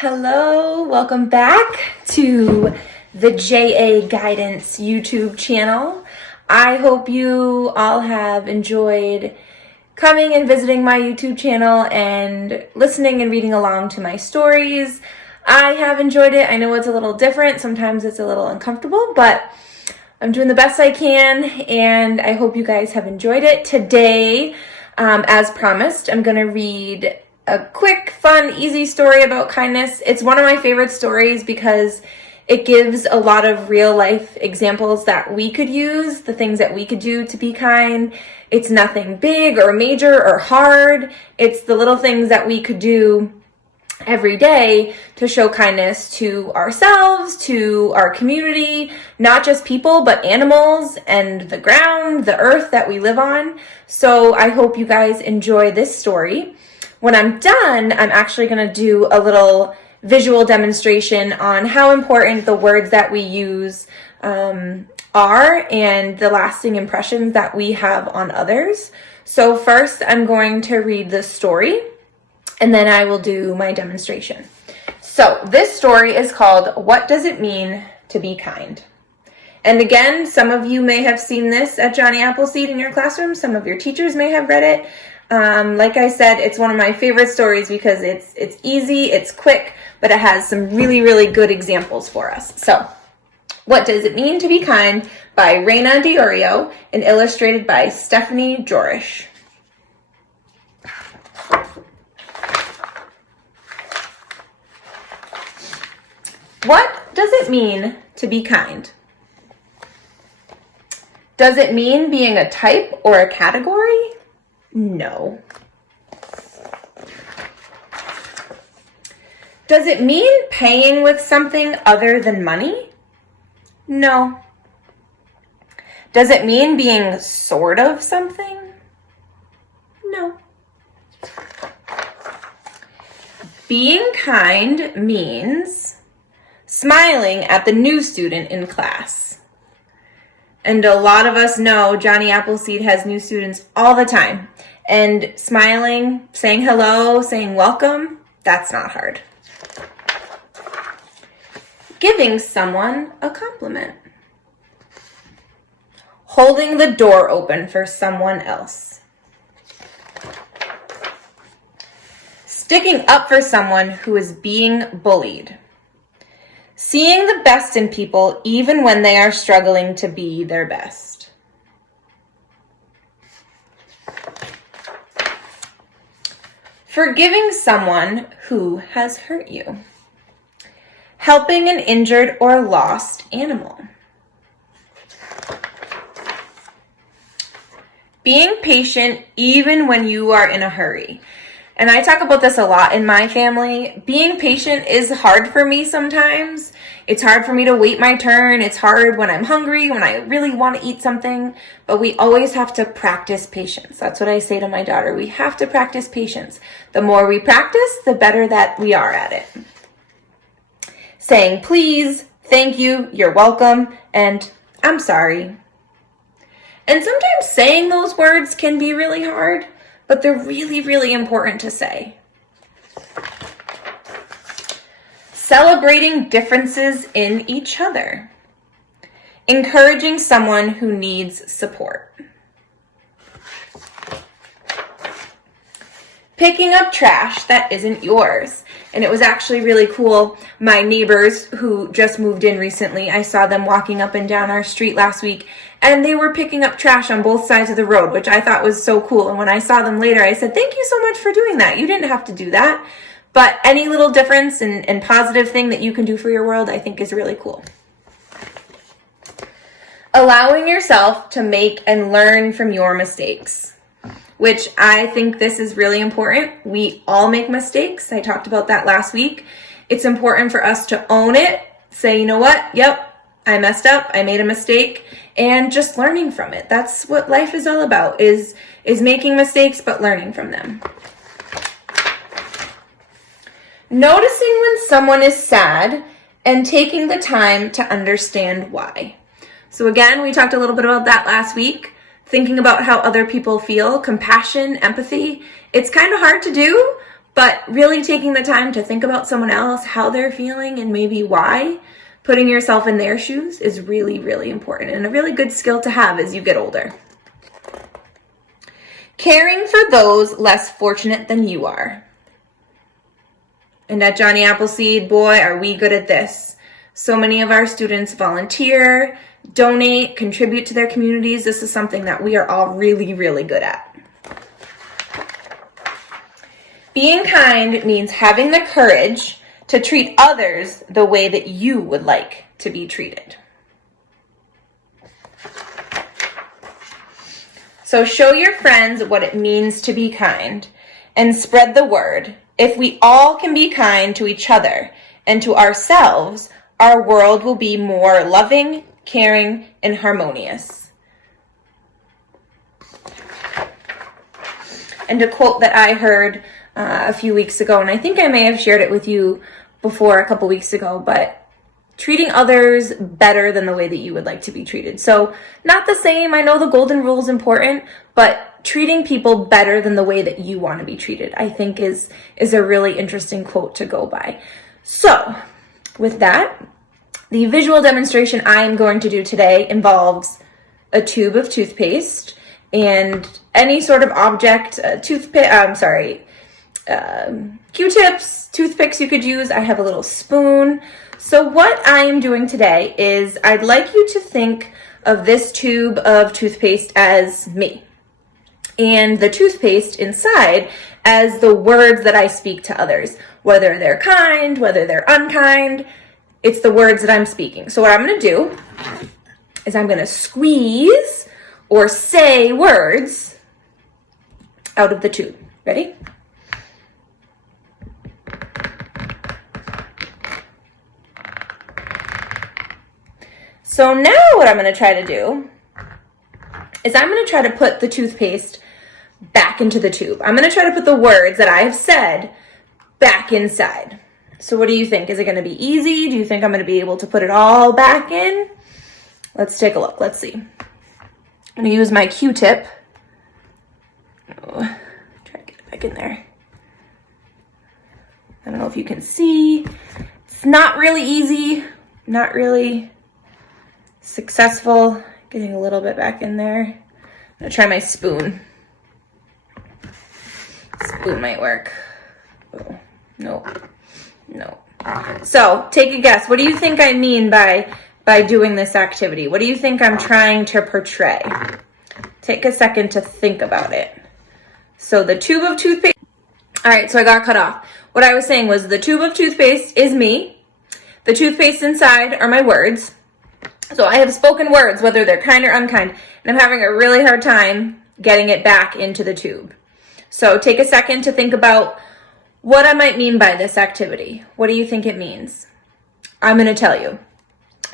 Hello, welcome back to the JA Guidance YouTube channel. I hope you all have enjoyed coming and visiting my YouTube channel and listening and reading along to my stories. I have enjoyed it. I know it's a little different. Sometimes it's a little uncomfortable, but I'm doing the best I can, and I hope you guys have enjoyed it. Today, as promised, I'm going to read a quick, fun, easy story about kindness. It's one of my favorite stories because it gives a lot of real life examples that we could use, the things that we could do to be kind. It's nothing big or major or hard. It's the little things that we could do every day to show kindness to ourselves, to our community, not just people, but animals and the ground, the earth that we live on. So I hope you guys enjoy this story. When I'm done, I'm actually going to do a little visual demonstration on how important the words that we use are and the lasting impressions that we have on others. So first, I'm going to read the story, and then I will do my demonstration. So this story is called, What Does It Mean to Be Kind? And again, some of you may have seen this at Johnny Appleseed in your classroom. Some of your teachers may have read it. Like I said, it's one of my favorite stories because it's easy, it's quick, but it has some really, really good examples for us. So, What Does It Mean to Be Kind by Reina Diorio and illustrated by Stephanie Jorish. What does it mean to be kind? Does it mean being a type or a category? No. Does it mean paying with something other than money? No. Does it mean being sort of something? No. Being kind means smiling at the new student in class. And a lot of us know Johnny Appleseed has new students all the time. And smiling, saying hello, saying welcome, that's not hard. Giving someone a compliment. Holding the door open for someone else. Sticking up for someone who is being bullied. Seeing the best in people even when they are struggling to be their best. Forgiving someone who has hurt you. Helping an injured or lost animal. Being patient even when you are in a hurry. And I talk about this a lot in my family. Being patient is hard for me sometimes. It's hard for me to wait my turn. It's hard when I'm hungry, when I really want to eat something. But we always have to practice patience. That's what I say to my daughter. We have to practice patience. The more we practice, the better that we are at it. Saying please, thank you, you're welcome, and I'm sorry. And sometimes saying those words can be really hard, but they're really, really important to say. Celebrating differences in each other. Encouraging someone who needs support. Picking up trash that isn't yours. And it was actually really cool. My neighbors who just moved in recently, I saw them walking up and down our street last week, and they were picking up trash on both sides of the road, which I thought was so cool. And when I saw them later, I said, thank you so much for doing that. You didn't have to do that. But any little difference and positive thing that you can do for your world, I think is really cool. Allowing yourself to make and learn from your mistakes, which I think this is really important. We all make mistakes. I talked about that last week. It's important for us to own it, say, you know what? Yep, I messed up. I made a mistake, and just learning from it. That's what life is all about, is making mistakes, but learning from them. Noticing when someone is sad and taking the time to understand why. So again, we talked a little bit about that last week. Thinking about how other people feel, compassion, empathy. It's kind of hard to do, But really taking the time to think about someone else, how they're feeling, and maybe why, putting yourself in their shoes is really, really important and a really good skill to have as you get older. Caring for those less fortunate than you are. And at Johnny Appleseed, boy, are we good at this. So many of our students volunteer, donate, contribute to their communities. This is something that we are all really, really good at. Being kind means having the courage to treat others the way that you would like to be treated. So show your friends what it means to be kind and spread the word. If we all can be kind to each other and to ourselves, our world will be more loving, caring, and harmonious. And a quote that I heard a few weeks ago, and I think I may have shared it with you before a couple weeks ago, but treating others better than the way that you would like to be treated. So not the same. I know the golden rule is important, but treating people better than the way that you want to be treated, I think is a really interesting quote to go by. So with that, the visual demonstration I am going to do today involves a tube of toothpaste and any sort of object, Q-tips, toothpicks you could use. I have a little spoon. So what I am doing today is I'd like you to think of this tube of toothpaste as me, and the toothpaste inside as the words that I speak to others, whether they're kind, whether they're unkind, it's the words that I'm speaking. So what I'm going to do is I'm going to squeeze or say words out of the tube. Ready? So now what I'm going to try to do is I'm going to try to put the toothpaste back into the tube. I'm going to try to put the words that I have said back inside. So what do you think? Is it going to be easy? Do you think I'm going to be able to put it all back in? Let's take a look. Let's see. I'm going to use my Q-tip. Try to get it back in there. I don't know if you can see. It's not really easy. Not really successful. Getting a little bit back in there. I'm gonna try my spoon. Spoon might work. Oh, no. So take a guess. What do you think I mean by doing this activity? What do you think I'm trying to portray? Take a second to think about it. So the tube of toothpaste. All right, so I got cut off. What I was saying was the tube of toothpaste is me. The toothpaste inside are my words. So I have spoken words, whether they're kind or unkind, and I'm having a really hard time getting it back into the tube. So take a second to think about what I might mean by this activity. What do you think it means? I'm going to tell you.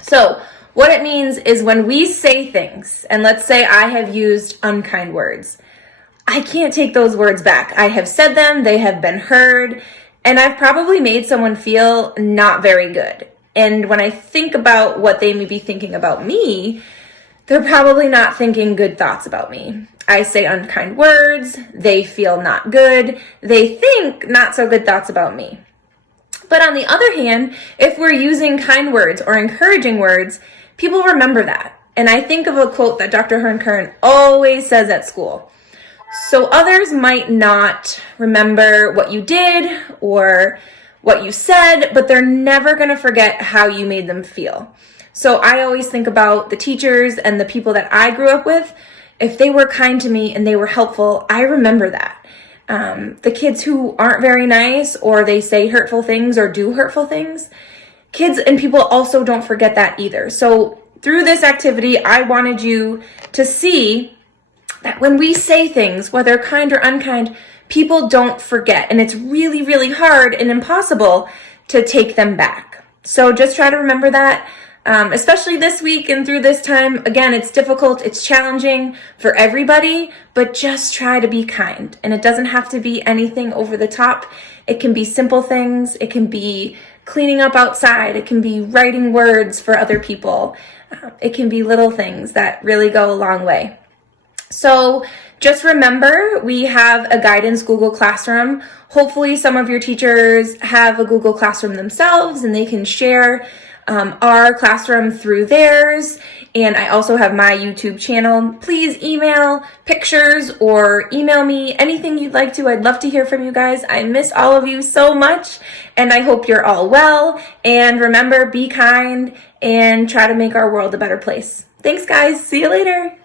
So what it means is when we say things, and let's say I have used unkind words, I can't take those words back. I have said them, they have been heard, and I've probably made someone feel not very good. And when I think about what they may be thinking about me, they're probably not thinking good thoughts about me. I say unkind words, they feel not good, they think not so good thoughts about me. But on the other hand, if we're using kind words or encouraging words, people remember that. And I think of a quote that Dr. Hearn Kern always says at school. So others might not remember what you did or what you said, but they're never going to forget how you made them feel. So I always think about the teachers and the people that I grew up with. If they were kind to me and they were helpful, I remember that. The kids who aren't very nice or they say hurtful things or do hurtful things, kids and people also don't forget that either. So through this activity, I wanted you to see that when we say things, whether kind or unkind, people don't forget, and it's really, really hard and impossible to take them back. So just try to remember that, especially this week and through this time. Again, it's difficult, it's challenging for everybody, but just try to be kind. And it doesn't have to be anything over the top. It can be simple things. It can be cleaning up outside. It can be writing words for other people. It can be little things that really go a long way. So just remember, we have a guidance Google Classroom. Hopefully some of your teachers have a Google Classroom themselves and they can share our classroom through theirs. And I also have my YouTube channel. Please email pictures or email me anything you'd like to. I'd love to hear from you guys. I miss all of you so much, and I hope you're all well. And remember, be kind and try to make our world a better place. Thanks, guys. See you later.